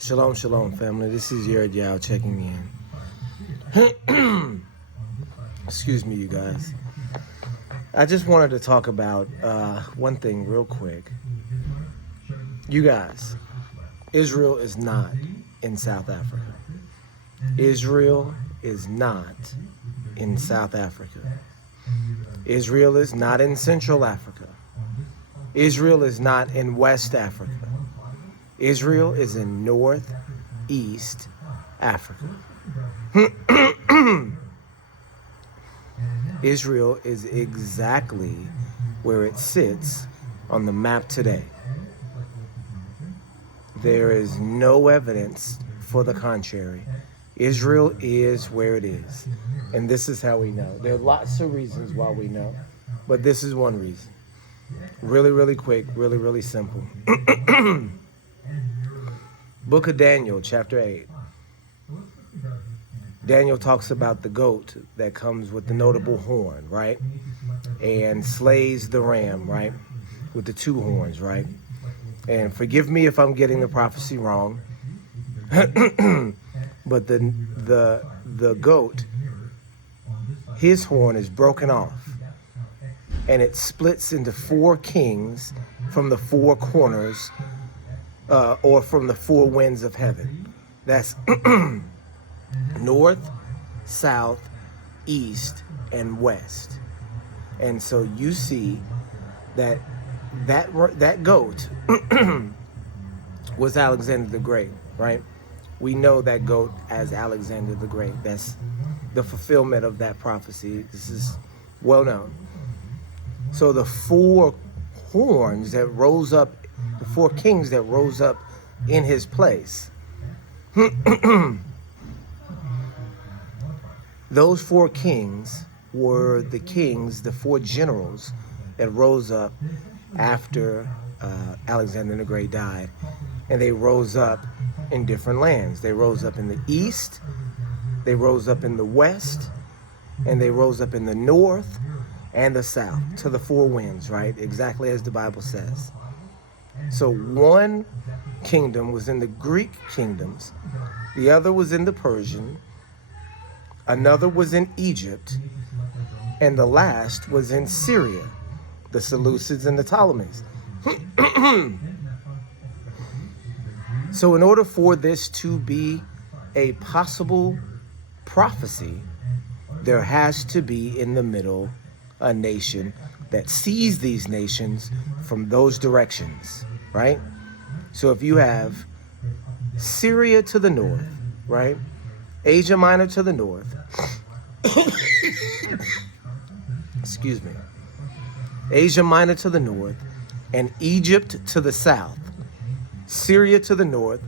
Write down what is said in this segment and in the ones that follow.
Shalom, shalom, family. This is Yared Yao checking in. Excuse me, you guys. I just wanted to talk about one thing real quick. You guys, Israel is not in South Africa. Israel is not in South Africa. Israel is not in Central Africa. Israel is not in West Africa. Israel is in Northeast Africa. Israel is exactly where it sits on the map today. There is no evidence for the contrary. Israel is where it is. And this is how we know. There are lots of reasons why we know, but this is one reason. Really, really quick, really, really simple. Book of Daniel, chapter 8. Daniel talks about the goat that comes with the notable horn, right? And slays the ram, right? With the two horns, right? And forgive me if I'm getting the prophecy wrong. But the goat, his horn is broken off. And it splits into four kings from the four corners or from the four winds of heaven. That's north, south, east, and west. And so you see that goat was Alexander the Great, right? We know that goat as Alexander the Great. That's the fulfillment of that prophecy. This is well known. So the four horns that rose up, the four kings that rose up in his place, those four kings were the kings, the four generals that rose up after Alexander the Great died. And they rose up in different lands. They rose up in the east, they rose up in the west, and they rose up in the north and the south, to the four winds, right? Exactly as the Bible says. So one kingdom was in the Greek kingdoms, the other was in the Persian, another was in Egypt, and the last was in Syria, the Seleucids and the Ptolemies. So in order for this to be a possible prophecy, there has to be in the middle a nation that sees these nations from those directions, right? So if you have Syria to the north, right? Asia Minor to the north. Excuse me. Asia Minor to the north and Egypt to the south. Syria to the north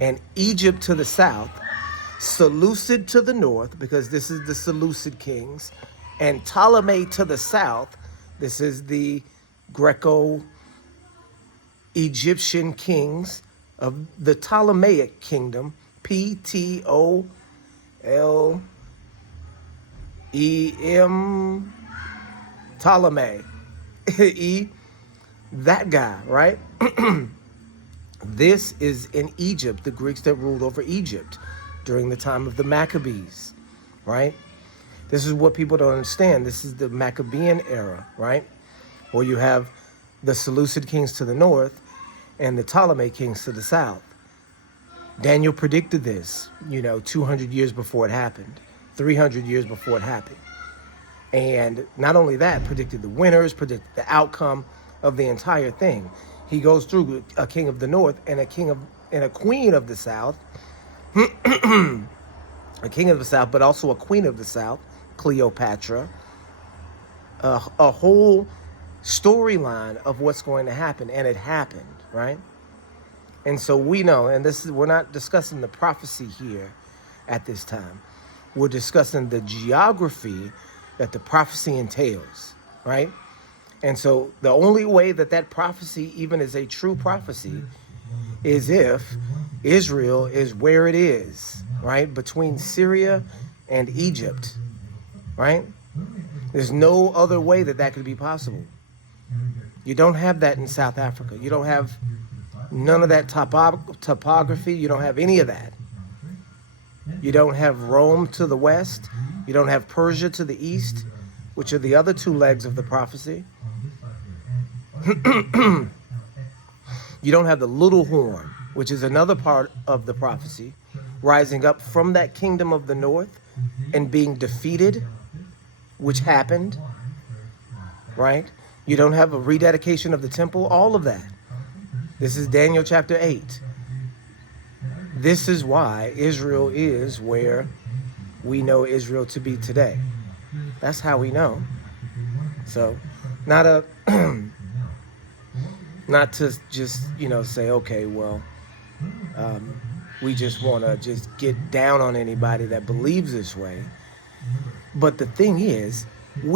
and Egypt to the south. Seleucid to the north, because this is the Seleucid kings, and Ptolemy to the south. This is the Greco-Egyptian kings of the Ptolemaic kingdom, P-T-O-L-E-M, Ptolemy, that guy, right? This is in Egypt, the Greeks that ruled over Egypt during the time of the Maccabees, right? This is what people don't understand. This is the Maccabean era, right? Where you have the Seleucid kings to the north and the Ptolemaic kings to the south. Daniel predicted this, 200 years before it happened, 300 years before it happened. And not only that, predicted the winners, predicted the outcome of the entire thing. He goes through a king of the north and a queen of the south, a king of the south, but also a queen of the south, Cleopatra, a whole storyline of what's going to happen, and it happened, right? And so we know, and we're not discussing the prophecy here at this time. We're discussing the geography that the prophecy entails, right? And so the only way that prophecy even is a true prophecy is if Israel is where it is, right? Between Syria and Egypt, right? There's no other way that could be possible. You don't have that in South Africa. You don't have None of that topography. You don't have any of that. You don't have Rome to the west. You don't have Persia to the east, which are the other two legs of the prophecy. You don't have the little horn, which is another part of the prophecy, rising up from that kingdom of the north and being defeated, which happened, right? You don't have a rededication of the temple, all of that. This is Daniel chapter 8. This is why Israel is where we know Israel to be today. That's how we know. So, not to just, say, okay, well, we just want to just get down on anybody that believes this way. But the thing is, we